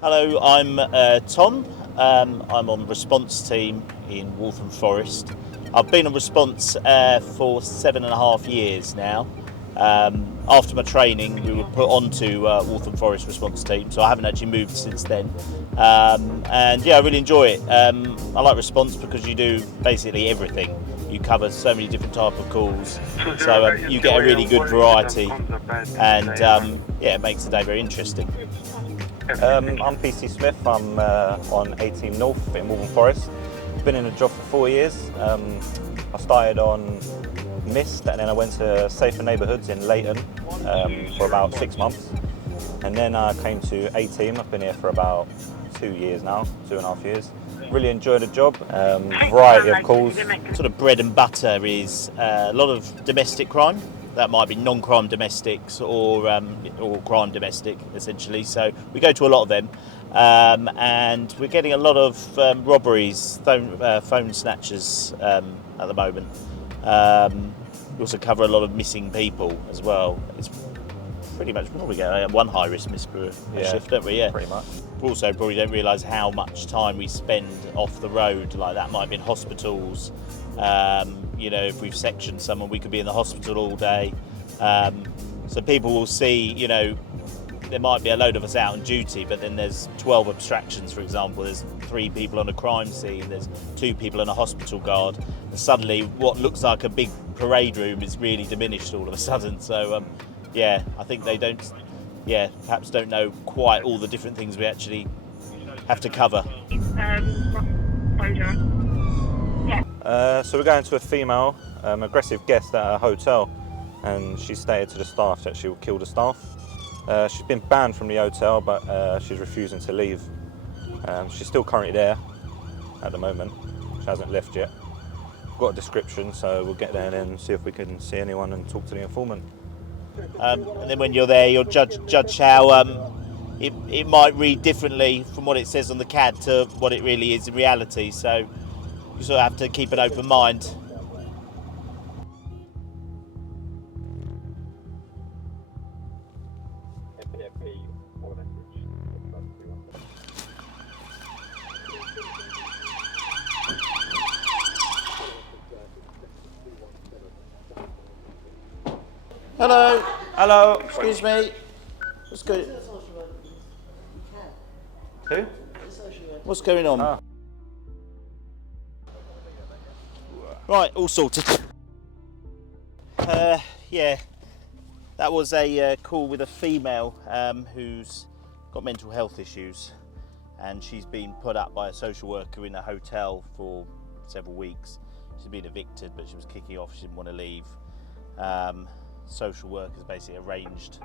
Hello, I'm Tom. I'm on response team in Waltham Forest. I've been on response for 7.5 years now. After my training, we were put onto Waltham Forest response team, so I haven't actually moved since then. And yeah, I really enjoy it. I like response because you do basically everything. You cover so many different type of calls, so you get a really good variety, and yeah, it makes the day very interesting. I'm PC Smith. I'm on 18 North in Waltham Forest. Been in the job for 4 years. I started on Mist and then I went to Safer Neighbourhoods in Leighton for about 6 months. And then I came to 18. I've been here for about 2 years now, 2.5 years. Really enjoy the job, variety of calls. Sort of bread and butter is a lot of domestic crime. That might be non-crime domestics or crime domestic, essentially. So we go to a lot of them, and we're getting a lot of robberies, phone snatchers at the moment. We also cover a lot of missing people as well. It's pretty much we get one high-risk miss per shift, don't we? Yeah, pretty much. We also probably don't realise how much time we spend off the road. Like that might be in hospitals. If we've sectioned someone, we could be in the hospital all day. So people will see, there might be a load of us out on duty, but then there's 12 abstractions, for example. There's 3 people on a crime scene, there's 2 people on a hospital guard. And suddenly what looks like a big parade room is really diminished all of a sudden. So, yeah, I think they perhaps don't know quite all the different things we actually have to cover. So we're going to a female aggressive guest at a hotel, and she stated to the staff that she will kill the staff. She's been banned from the hotel, but she's refusing to leave. She's still currently there at the moment. She hasn't left yet. We've got a description, so we'll get there and see if we can see anyone and talk to the informant. And then when you're there, you'll judge how it might read differently from what it says on the CAD to what it really is in reality. So you sort of have to keep an open mind. Hello. Hello. Excuse me. What's going? Who? What's going on? Ah. Right, all sorted. Yeah, that was a call with a female who's got mental health issues, and she's been put up by a social worker in a hotel for several weeks. She's been evicted, but she was kicking off. She didn't want to leave. Social workers basically arranged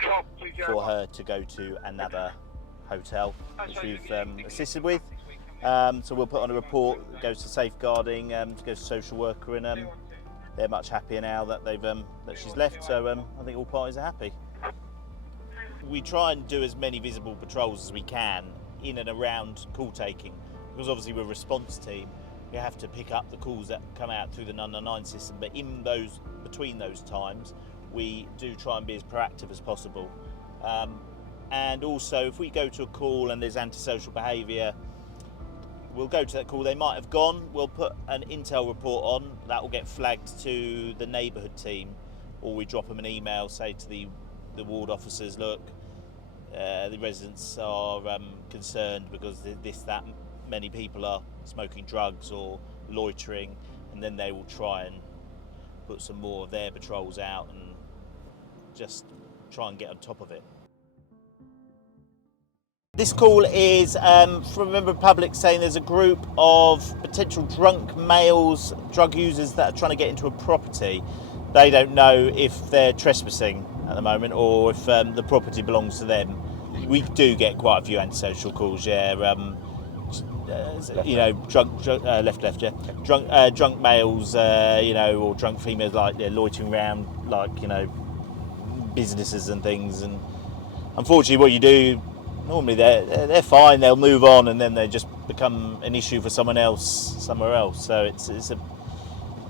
for her to go to another hotel, which we've assisted with. So we'll put on a report that goes to safeguarding, goes to social worker, and they're much happier now that that she's left. So I think all parties are happy. We try and do as many visible patrols as we can in and around call taking, because obviously we're a response team. We have to pick up the calls that come out through the 999 system, but between those times, we do try and be as proactive as possible. And also, if we go to a call and there's antisocial behaviour, we'll go to that call. They might have gone. We'll put an intel report on. That will get flagged to the neighbourhood team, or we drop them an email, say to the ward officers, look, the residents are concerned because that many people are smoking drugs or loitering, and then they will try and put some more of their patrols out and just try and get on top of it. This call is from a member of the public saying there's a group of potential drunk males, drug users that are trying to get into a property. They don't know if they're trespassing at the moment or if the property belongs to them. We do get quite a few antisocial calls, yeah. Drunk males, or drunk females, like they're loitering around, businesses and things. And unfortunately, what you do, normally they're fine, they'll move on, and then they just become an issue for someone else somewhere else. So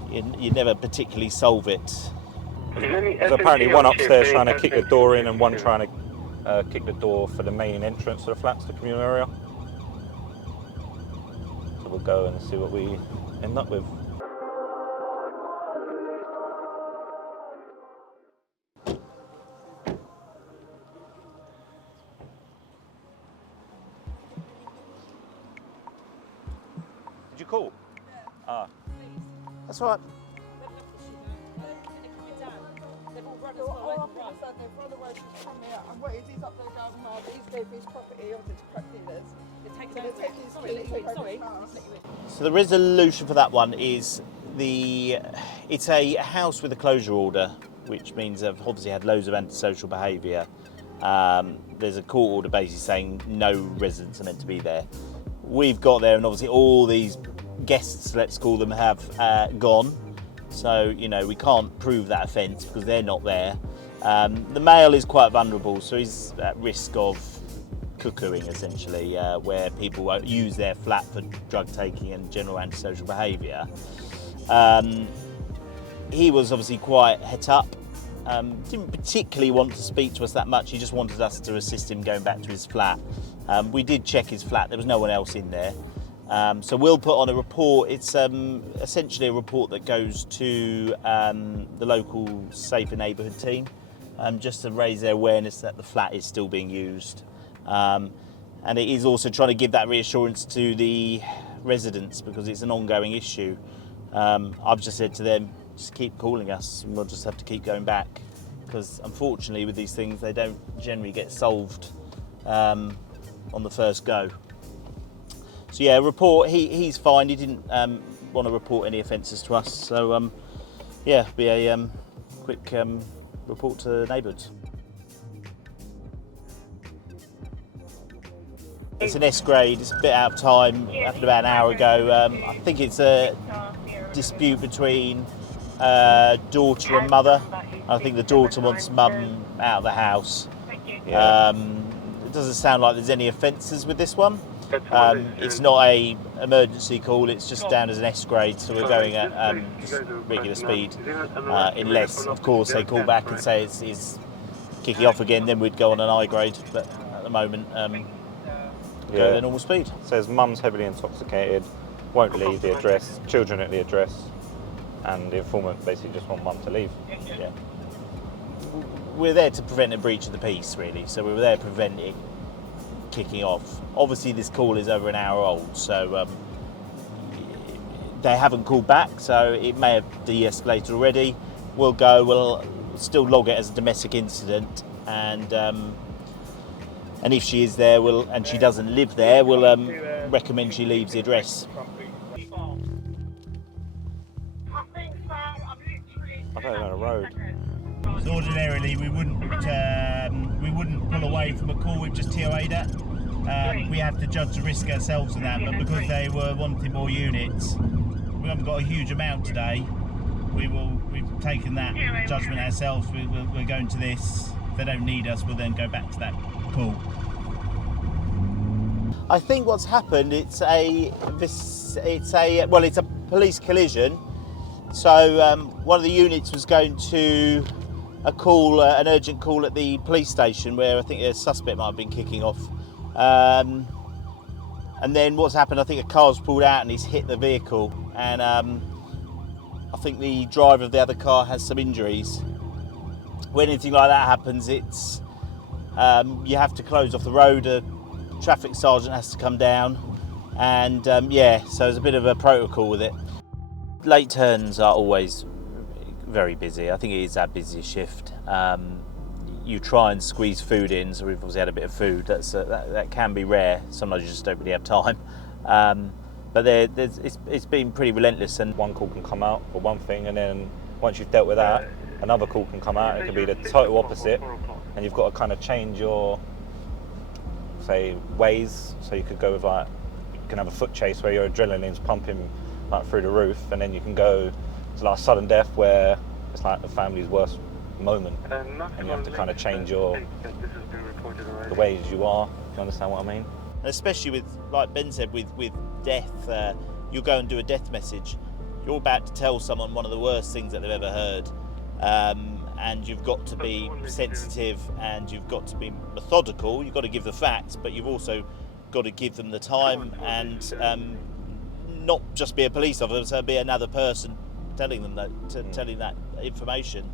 you never particularly solve it. There's apparently one upstairs trying to kick the door in and one trying to kick the door for the main entrance to the flats, the communal area. So we'll go and see what we end up with. Did you call? Ah. That's all right. So the resolution for that one is it's a house with a closure order, which means they've obviously had loads of antisocial behaviour. There's a court order basically saying no residents are meant to be there. We've got there, and obviously all these guests, let's call them, have gone. So, you know, we can't prove that offence because they're not there. The male is quite vulnerable, so he's at risk of cuckooing, essentially, where people use their flat for drug taking and general antisocial behaviour. He was obviously quite het up. Didn't particularly want to speak to us that much. He just wanted us to assist him going back to his flat. We did check his flat. There was no one else in there. So we'll put on a report. It's essentially a report that goes to the local safer neighbourhood team, just to raise their awareness that the flat is still being used. And it is also trying to give that reassurance to the residents because it's an ongoing issue. I've just said to them, just keep calling us and we'll just have to keep going back because unfortunately with these things they don't generally get solved on the first go. So yeah, report, he's fine, he didn't want to report any offences to us, so yeah, be a quick report to the neighbourhoods. It's an S grade, it's a bit out of time, happened about an hour ago. I think it's a dispute between daughter and mother. I think the daughter wants mum out of the house. Yeah. It doesn't sound like there's any offences with this one. It's not a emergency call, it's just down as an S grade, so we're going at just regular speed. Unless, of course, they call back and say it's kicking off again, then we'd go on an I grade, but at the moment, go at their normal speed. It says mum's heavily intoxicated, won't leave the address, children at the address, and the informant basically just want mum to leave. Yeah. We're there to prevent a breach of the peace, really, so we were there to prevent it kicking off. Obviously this call is over an hour old, so they haven't called back, so it may have de-escalated already. We'll still log it as a domestic incident, and if she is there, and she doesn't live there, we'll recommend she leaves the address. I don't know the road. So ordinarily we wouldn't pull away from a call we've just TOA'd at. We have to judge the risk ourselves in that, but because they were wanting more units, we haven't got a huge amount today. We've taken that judgment ourselves. We're going to this. If they don't need us, we'll then go back to that call. I think what's happened, it's a police collision. So one of the units was going to a call, an urgent call at the police station where I think a suspect might have been kicking off. And then what's happened, I think a car's pulled out and he's hit the vehicle, and I think the driver of the other car has some injuries. When anything like that happens, it's you have to close off the road. A traffic sergeant has to come down, and yeah, so there's a bit of a protocol with it. Late turns are always very busy. I think it is our busiest shift. You try and squeeze food in, so we've obviously had a bit of food. That can be rare. Sometimes you just don't really have time. But it's been pretty relentless. And one call can come out for one thing, and then once you've dealt with that, another call can come out. It could be the total opposite, and you've got to kind of change your, say, ways. So you could go with you can have a foot chase where your adrenaline's pumping like through the roof, and then you can go to like sudden death where it's like the family's worst moment, and you have to kind of change the ways you are. Do you understand what I mean? Especially with, like Ben said, with death, you'll go and do a death message. You're about to tell someone one of the worst things that they've ever heard, and you've got to be sensitive, and you've got to be methodical. You've got to give the facts, but you've also got to give them the time, and not just be a police officer, be another person telling them that, telling that information.